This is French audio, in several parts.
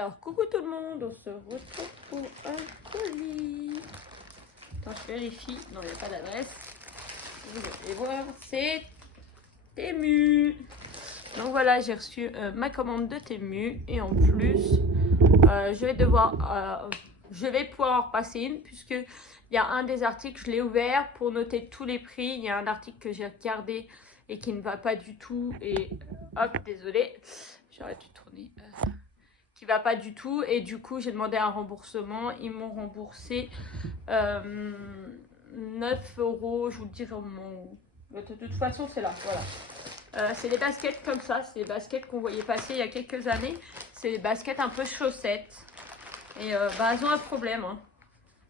Alors, coucou tout le monde, on se retrouve pour un colis. Attends, je vérifie. Non, il n'y a pas d'adresse. Vous allez voir, c'est Temu. Donc voilà, j'ai reçu ma commande de Temu. Et en plus, je vais pouvoir en repasser une puisque il y a un des articles, je l'ai ouvert pour noter tous les prix. Il y a un article que j'ai regardé et qui ne va pas du tout. Et hop, désolé, j'aurais dû tourner. Qui va pas du tout, et du coup j'ai demandé un remboursement. Ils m'ont remboursé 9 euros, je vous le dirai de toute façon c'est là, voilà. C'est des baskets comme ça, c'est des baskets qu'on voyait passer il y a quelques années, c'est des baskets un peu chaussettes, et elles ont un problème,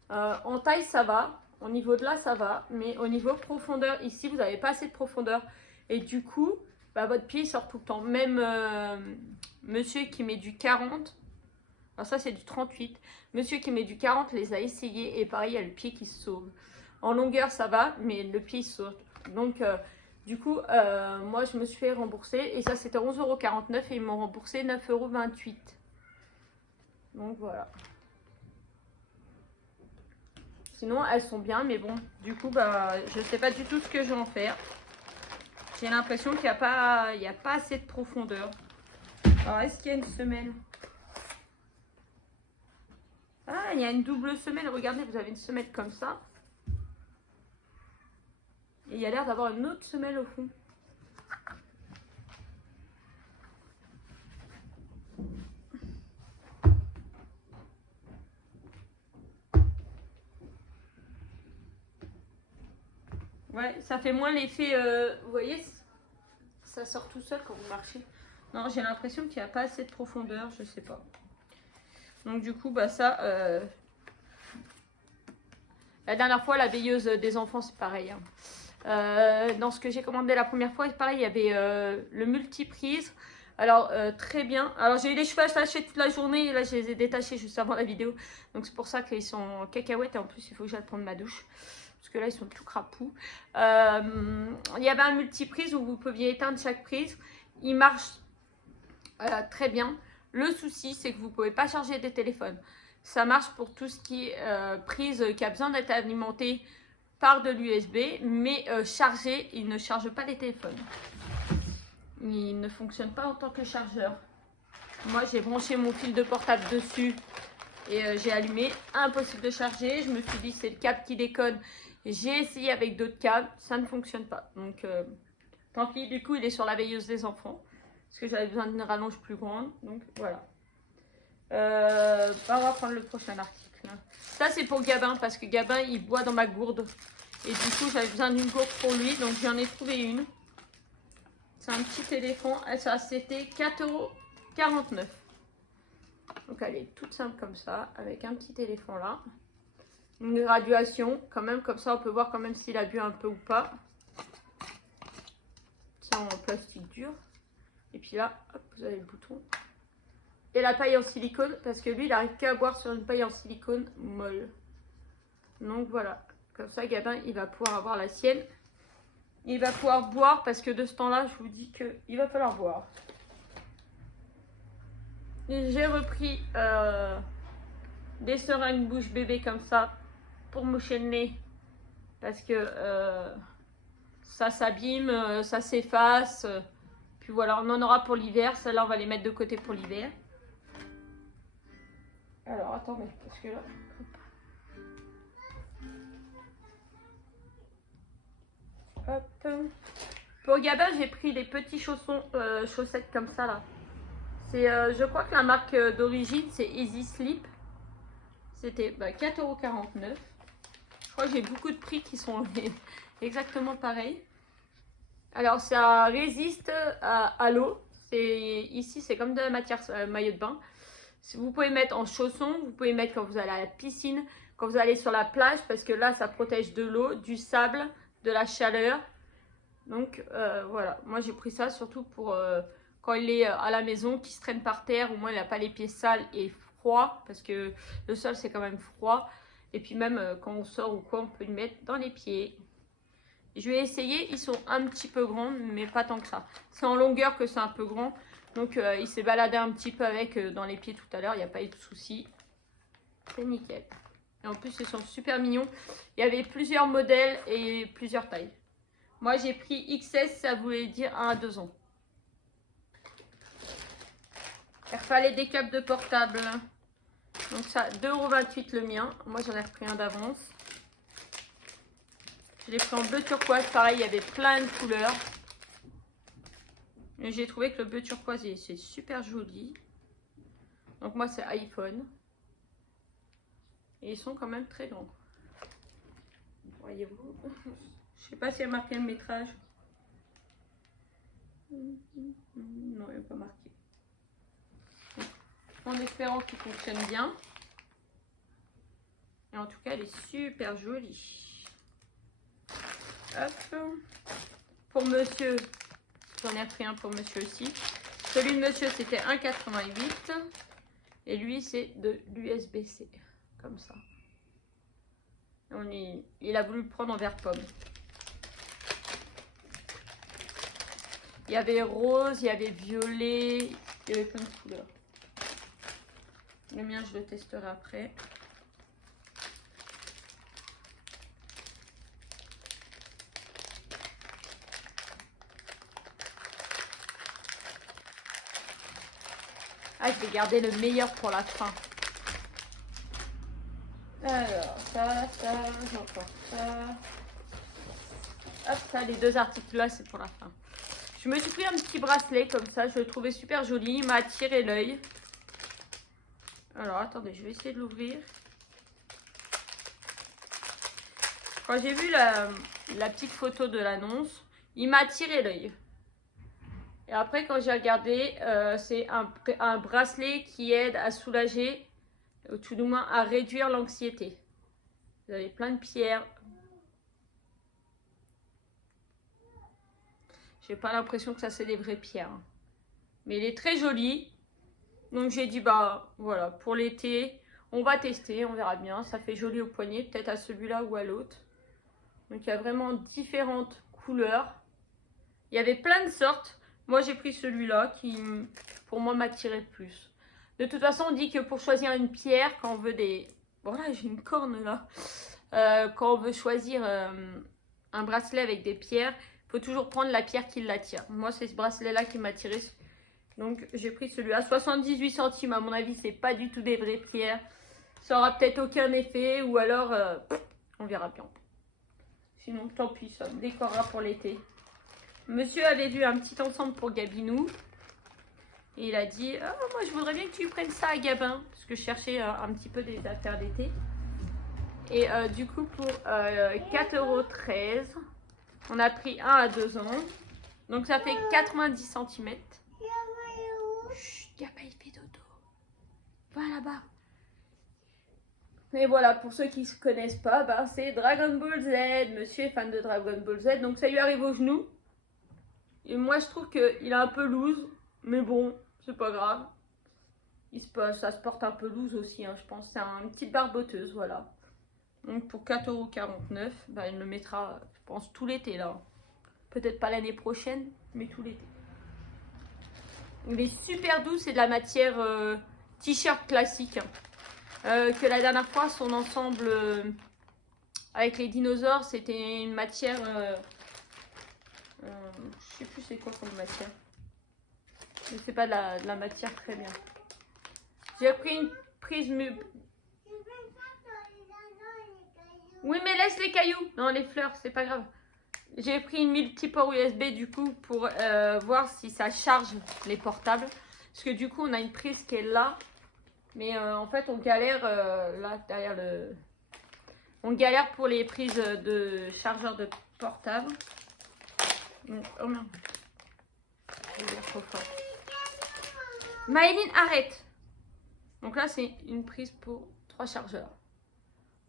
hein. En taille ça va, au niveau de là ça va, mais au niveau profondeur, ici vous n'avez pas assez de profondeur, et du coup votre pied sort tout le temps. Même monsieur qui met du 40, alors ça c'est du 38, monsieur qui met du 40 les a essayés et pareil il y a le pied qui se sauve. En longueur ça va, mais le pied se saute. Donc du coup moi je me suis fait rembourser, et ça c'était 11,49 € et ils m'ont remboursé 9,28 €. Donc voilà. Sinon elles sont bien, mais bon du coup je sais pas du tout ce que je vais en faire. J'ai l'impression qu'il n'y a pas assez de profondeur. Alors, est-ce qu'il y a une semelle? Ah, il y a une double semelle. Regardez, vous avez une semelle comme ça. Et il y a l'air d'avoir une autre semelle au fond. Ouais, ça fait moins l'effet... vous voyez, ça sort tout seul quand vous marchez. Non, j'ai l'impression qu'il n'y a pas assez de profondeur, je sais pas. Donc du coup, ça... La dernière fois, la veilleuse des enfants, c'est pareil, hein. Dans ce que j'ai commandé la première fois, pareil, il y avait le multiprise. Alors, très bien. Alors, j'ai eu les cheveux attachés toute la journée, et là, je les ai détachés juste avant la vidéo. Donc, c'est pour ça qu'ils sont en cacahuètes, et en plus, il faut que j'aille prendre ma douche. Parce que là, ils sont tout crapous. Il y avait un multiprise où vous pouviez éteindre chaque prise. Il marche très bien. Le souci, c'est que vous ne pouvez pas charger des téléphones. Ça marche pour tout ce qui est prise qui a besoin d'être alimentée par de l'USB, mais chargé, il ne charge pas les téléphones. Il ne fonctionne pas en tant que chargeur. Moi, j'ai branché mon fil de portable dessus et j'ai allumé. Impossible de charger. Je me suis dit, c'est le câble qui déconne. J'ai essayé avec d'autres câbles, ça ne fonctionne pas. Donc, tant pis, du coup, il est sur la veilleuse des enfants. Parce que j'avais besoin d'une rallonge plus grande. Donc, voilà. On va prendre le prochain article. Ça, c'est pour Gabin, parce que Gabin, il boit dans ma gourde. Et du coup, j'avais besoin d'une gourde pour lui, donc j'en ai trouvé une. C'est un petit éléphant. Ça, c'était 4,49 €. Donc, elle est toute simple comme ça, avec un petit éléphant là. Une graduation, quand même, comme ça, on peut voir quand même s'il a bu un peu ou pas. C'est en plastique dur. Et puis là, hop, vous avez le bouton. Et la paille en silicone, parce que lui, il n'arrive qu'à boire sur une paille en silicone molle. Donc voilà. Comme ça, Gabin, il va pouvoir avoir la sienne. Il va pouvoir boire parce que de ce temps-là, je vous dis qu'il va falloir boire. J'ai repris des seringues bouche bébé comme ça pour moucher le nez. Parce que ça s'abîme, ça s'efface. Puis voilà, on en aura pour l'hiver. Celles-là, on va les mettre de côté pour l'hiver. Alors, attendez, parce que là... Hop. Pour Gabin, j'ai pris des petits chaussons, chaussettes comme ça là. C'est, je crois que la marque d'origine c'est Easy Sleep. C'était 4,49 €. Je crois que j'ai beaucoup de prix qui sont exactement pareils. Alors ça résiste à l'eau. Ici c'est comme de la matière maillot de bain. Vous pouvez mettre en chaussons, vous pouvez mettre quand vous allez à la piscine, quand vous allez sur la plage, parce que là ça protège de l'eau, du sable, de la chaleur. Donc voilà, moi j'ai pris ça surtout pour quand il est à la maison, qu'il se traîne par terre, au moins il n'a pas les pieds sales et froids, parce que le sol c'est quand même froid. Et puis même quand on sort ou quoi, on peut le mettre dans les pieds. Je vais essayer, ils sont un petit peu grands, mais pas tant que ça. C'est en longueur que c'est un peu grand. Donc il s'est baladé un petit peu avec dans les pieds tout à l'heure, il n'y a pas eu de souci. C'est nickel. Et en plus ils sont super mignons. Il y avait plusieurs modèles et plusieurs tailles. Moi j'ai pris XS, ça voulait dire 1 à 2 ans. Il fallait des câbles de portable. Donc ça, 2,28 € le mien. Moi j'en ai repris un d'avance. Je l'ai pris en bleu turquoise, pareil, il y avait plein de couleurs. Et j'ai trouvé que le bleu turquoise, c'est super joli. Donc moi c'est iPhone. Et ils sont quand même très grands. Voyez-vous. Je sais pas s'il y a marqué le métrage. Non, il n'y a pas marqué. En espérant qu'il fonctionne bien. Et en tout cas, elle est super jolie. Hop. Pour monsieur, j'en ai pris un pour monsieur aussi. Celui de monsieur, c'était 1,88 €. Et lui, c'est de l'USB-C. Comme ça. Il a voulu le prendre en vert pomme. Il y avait rose, il y avait violet, il y avait plein de couleurs. Le mien, je le testerai après. Ah, je vais garder le meilleur pour la fin. Alors, ça, encore ça. Hop, ça, les deux articles là, c'est pour la fin. Je me suis pris un petit bracelet comme ça, je le trouvais super joli, il m'a attiré l'œil. Alors, attendez, je vais essayer de l'ouvrir. Quand j'ai vu la petite photo de l'annonce, il m'a attiré l'œil. Et après, quand j'ai regardé, c'est un bracelet qui aide à soulager, ou tout du moins à réduire l'anxiété. Vous avez plein de pierres. J'ai pas l'impression que ça c'est des vraies pierres. Mais il est très joli. Donc j'ai dit bah voilà, pour l'été, on va tester, on verra bien. Ça fait joli au poignet, peut-être à celui-là ou à l'autre. Donc il y a vraiment différentes couleurs. Il y avait plein de sortes. Moi j'ai pris celui-là qui pour moi m'attirait le plus. De toute façon on dit que pour choisir une pierre, quand on veut des... Voilà, j'ai une corne là. Quand on veut choisir un bracelet avec des pierres, il faut toujours prendre la pierre qui l'attire. Moi c'est ce bracelet là qui m'a attiré. Donc j'ai pris celui-là, 78 centimes. À mon avis c'est pas du tout des vraies pierres. Ça aura peut-être aucun effet ou alors on verra bien. Sinon tant pis, ça me décorera pour l'été. Monsieur avait vu un petit ensemble pour Gabinou. Et il a dit oh, moi je voudrais bien que tu prennes ça à Gabin. Parce que je cherchais un petit peu des affaires d'été. Et du coup pour 4,13 €, on a pris 1 à 2 ans. Donc ça fait 90 cm. Chut, Gabin il fait dodo. Va là-bas. Et voilà, pour ceux qui ne se connaissent pas, ben, c'est Dragon Ball Z. Monsieur est fan de Dragon Ball Z. Donc ça lui arrive au genou. Et moi je trouve qu'il a un peu loose. Mais bon, c'est pas grave. Ça se porte un peu loose aussi, hein, je pense. C'est une petite barboteuse, voilà. Donc pour 4,49 €, bah, il me mettra, je pense, tout l'été là. Peut-être pas l'année prochaine, mais tout l'été. Il est super doux, c'est de la matière t-shirt classique. Que la dernière fois, son ensemble avec les dinosaures, c'était une matière... je sais plus c'est quoi comme matière. Mais c'est pas de la matière très bien. J'ai pris une prise... Oui, mais laisse les cailloux. Non, les fleurs, c'est pas grave. J'ai pris une multiport USB du coup pour voir si ça charge les portables. Parce que du coup, on a une prise qui est là. Mais en fait, on galère là, derrière le... On galère pour les prises de chargeur de portable. Donc, oh merde. Je vais dire trop fort. Maëline, arrête. Donc là, c'est une prise pour 3 chargeurs.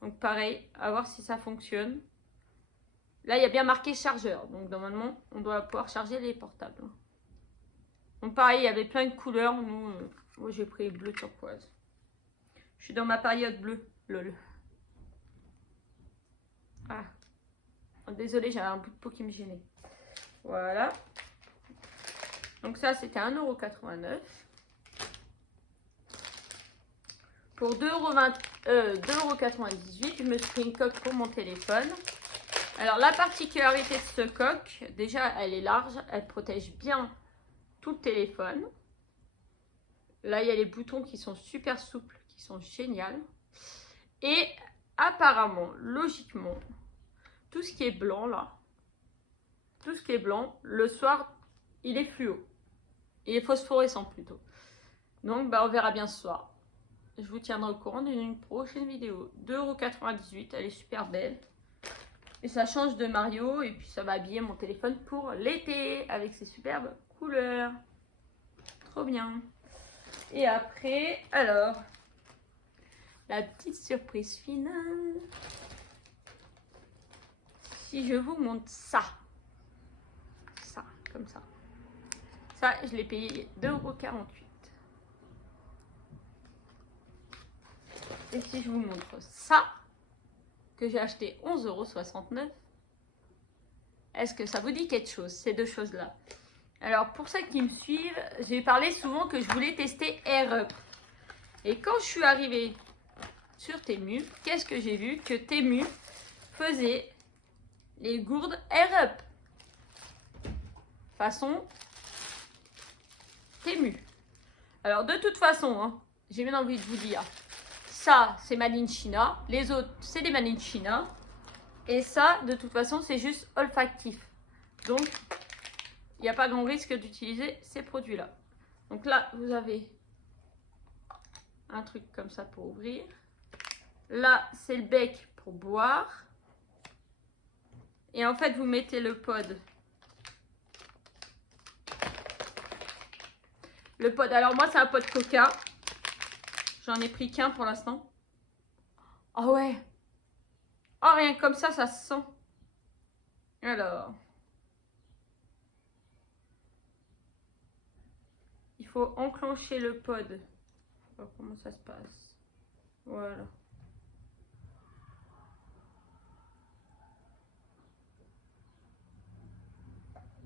Donc pareil, à voir si ça fonctionne. Là, il y a bien marqué chargeur. Donc normalement, on doit pouvoir charger les portables. Donc pareil, il y avait plein de couleurs. Nous, moi, j'ai pris bleu turquoise. Je suis dans ma période bleue. Lol. Ah. Oh, désolée, j'avais un bout de peau qui me gênait. Voilà. Donc ça, c'était 1,89 €. Pour 2,98 €, je me suis pris une coque pour mon téléphone. Alors, la particularité de ce coque, déjà, elle est large. Elle protège bien tout le téléphone. Là, il y a les boutons qui sont super souples, qui sont géniaux. Et apparemment, logiquement, tout ce qui est blanc, là, tout ce qui est blanc, le soir, il est fluo. Il est phosphorescent plutôt. Donc, bah, on verra bien ce soir. Je vous tiendrai au courant d'une prochaine vidéo. 2,98 €, elle est super belle. Et ça change de Mario. Et puis ça va habiller mon téléphone pour l'été. Avec ses superbes couleurs. Trop bien. Et après, alors, la petite surprise finale. Si je vous montre ça. Ça, comme ça. Ça, je l'ai payé 2,48 €. Et si je vous montre ça, que j'ai acheté 11,69 €, est-ce que ça vous dit quelque chose, ces deux choses-là? Alors, pour ceux qui me suivent, j'ai parlé souvent que je voulais tester AirUp. Et quand je suis arrivée sur Temu, qu'est-ce que j'ai vu? Que Temu faisait les gourdes AirUp. Façon Temu. Alors, de toute façon, hein, j'ai bien envie de vous dire, ça, c'est Made in China. Les autres, c'est des Made in China. Et ça, de toute façon, c'est juste olfactif. Donc, il n'y a pas grand risque d'utiliser ces produits-là. Donc là, vous avez un truc comme ça pour ouvrir. Là, c'est le bec pour boire. Et en fait, vous mettez le pod. Le pod, alors moi, c'est un pod Coca. J'en ai pris qu'un pour l'instant. Ah ouais. Oh, rien que comme ça se sent. Alors. Il faut enclencher le pod. Alors, comment ça se passe? Voilà.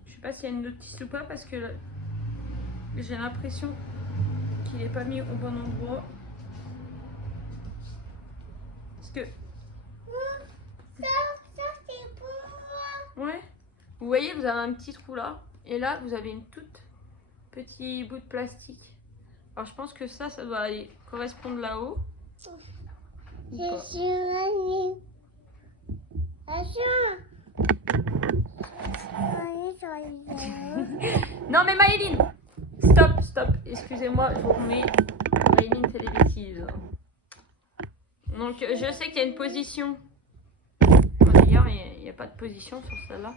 Je sais pas s'il y a une notice ou pas parce que j'ai l'impression qu'il n'est pas mis au bon endroit. Parce que... Ça c'est pour moi. Ouais. Vous voyez, vous avez un petit trou là. Et là, vous avez une toute petit bout de plastique. Alors, je pense que ça doit aller correspondre là-haut. Je suis allée. Non, mais Maëline! Stop, stop. Excusez-moi, je vous remets. Maëline fait des bêtises. Donc, je sais qu'il y a une position. D'ailleurs, il n'y a pas de position sur celle-là.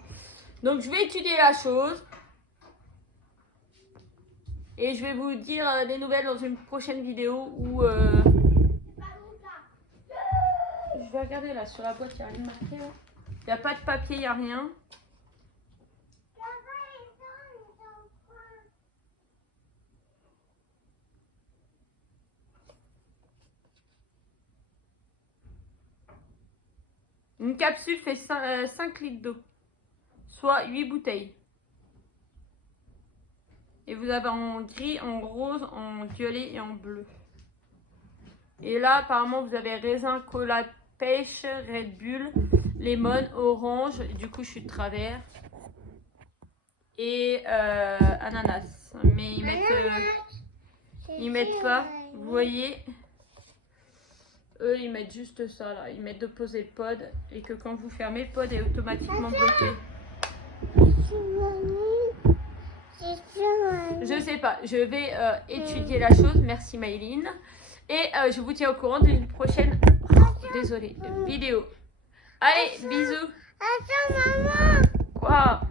Donc, je vais étudier la chose. Et je vais vous dire des nouvelles dans une prochaine vidéo où... Je vais regarder là, sur la boîte, il n'y a rien marqué. Il n'y a pas de papier, il n'y a rien. Une capsule fait 5 litres d'eau, soit 8 bouteilles. Et vous avez en gris, en rose, en violet et en bleu. Et là, apparemment, vous avez raisin, cola, pêche, Red Bull, lemon, orange. Et du coup, je suis de travers. Et ananas. Mais ils mettent pas. Vous voyez? Eux, ils mettent juste ça là. Ils mettent de poser le pod. Et que quand vous fermez, le pod est automatiquement bloqué. Je sais pas. Je vais étudier la chose. Merci Maëline. Et je vous tiens au courant d'une prochaine vidéo. Allez, bisous. Attends, maman. Quoi?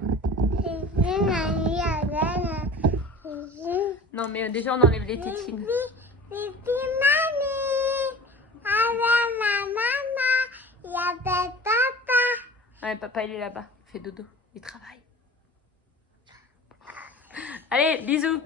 Non, mais déjà, on enlève les tétines. Ouais, papa, il est là-bas. Il fait dodo. Il travaille. Allez, bisous.